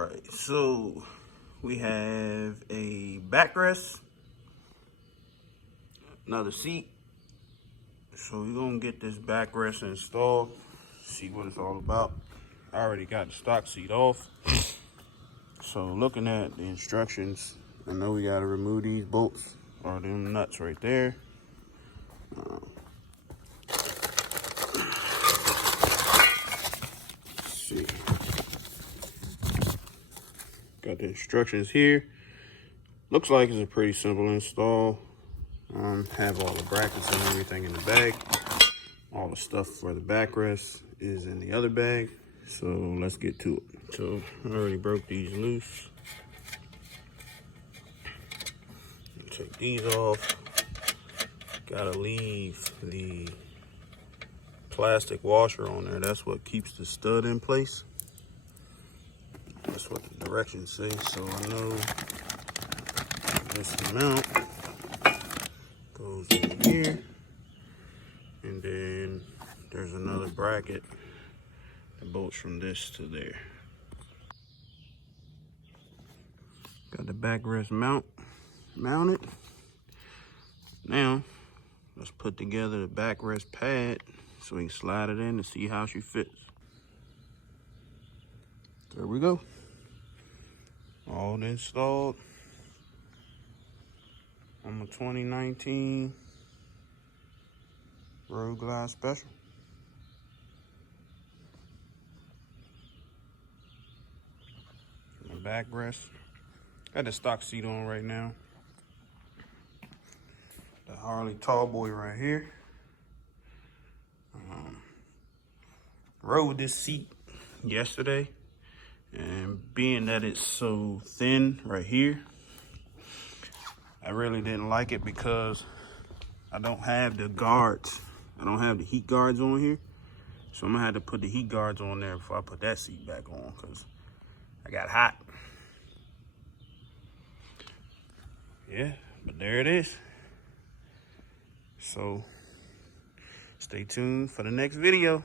right, so we have a backrest, another seat. So we're gonna get this backrest installed, see what it's all about. I already got the stock seat off. So looking at the instructions, I know we gotta remove these bolts or them nuts right there. Let's see. Got the instructions here. Looks like it's a pretty simple install. Have all the brackets and everything in the bag. All the stuff for the backrest is in the other bag. So let's get to it. So I already broke these loose. Take these off. Gotta leave the plastic washer on there. That's what keeps the stud in place. That's what the directions say. So I know this mount goes in here, and then there's another bracket that bolts from this to there. Got the backrest mounted. Now let's put together the backrest pad so we can slide it in to see how she fits. There we go. All installed on the 2019 Road Glide Special. The backrest. Got the stock seat on right now. The Harley Tallboy right here. Rode with this seat yesterday, and being that it's so thin right here, I really didn't like it because I don't have the guards. I don't have the heat guards on here, so I'm gonna have to put the heat guards on there before I put that seat back on because I got hot. Yeah, but there it is. So stay tuned for the next video.